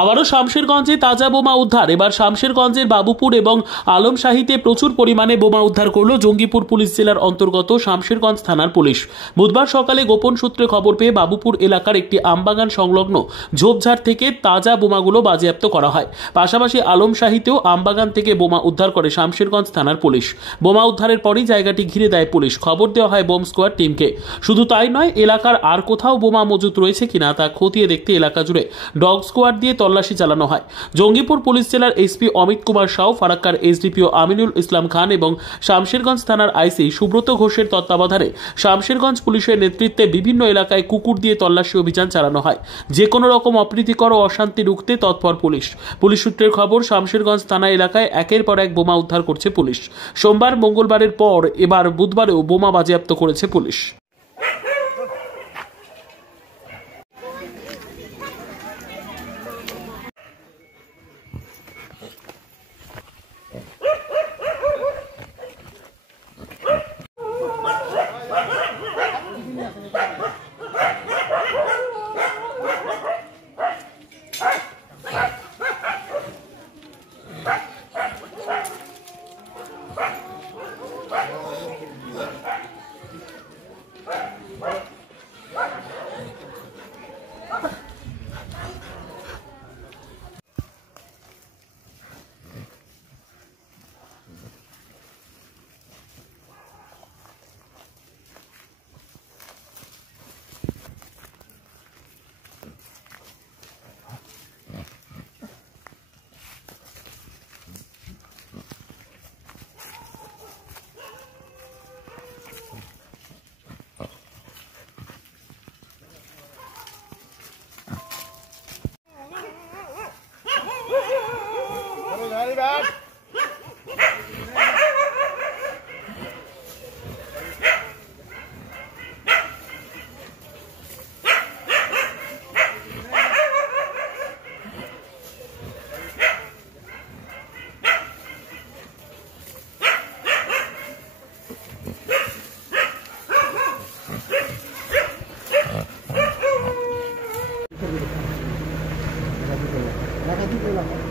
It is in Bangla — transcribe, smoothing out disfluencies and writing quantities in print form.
আবারও শামশেরগঞ্জে তাজা বোমা উদ্ধার। এবার শামশেরগঞ্জের বাবুপুর এবং আলমশাহীতে প্রচুর পরিমাণে বোমা উদ্ধার করল জঙ্গিপুর পুলিশ জেলার অন্তর্গত শামশেরগঞ্জ থানার পুলিশ। বুধবার সকালে গোপন সূত্রে খবর পেয়ে বাবুপুর এলাকার একটি আমবাগান সংলগ্ন ঝোপঝাড় থেকে তাজা বোমাগুলো বাজেয়াপ্ত করা হয়। পাশাপাশি আলমশাহীতেও আমবাগান থেকে বোমা উদ্ধার করে শামশেরগঞ্জ থানার পুলিশ। বোমা উদ্ধারের পরই জায়গাটি ঘিরে দেয় পুলিশ। খবর দেওয়া হয় বোম স্কোয়াড টিমকে। শুধু তাই নয়, এলাকার আর কোথাও বোমা মজুত রয়েছে কিনা তা খতিয়ে দেখতে এলাকা জুড়ে ডগ স্কোয়াড দিয়ে তল্লাশি চালানো হয়। জঙ্গিপুর পুলিশ জেলার এসপি অমিত কুমার সাউ, ফারাক্কার এসডিপিও আমিনুল ইসলাম খান এবং শামশেরগঞ্জ থানার আইসি সুব্রত ঘোষের তত্ত্বাবধানে শামশেরগঞ্জ পুলিশের নেতৃত্বে বিভিন্ন এলাকায় কুকুর দিয়ে তল্লাশি অভিযান চালানো হয়। যে কোনো রকম অপ্রীতিকর ও অশান্তি রুখতে তৎপর পুলিশ। পুলিশ সূত্রের খবর, শামশেরগঞ্জ থানা এলাকায় একের পর এক বোমা উদ্ধার করছে পুলিশ। সোমবার, মঙ্গলবারের পর এবার বুধবারেও বোমা বাজেয়াপ্ত করেছে পুলিশ। Gracias.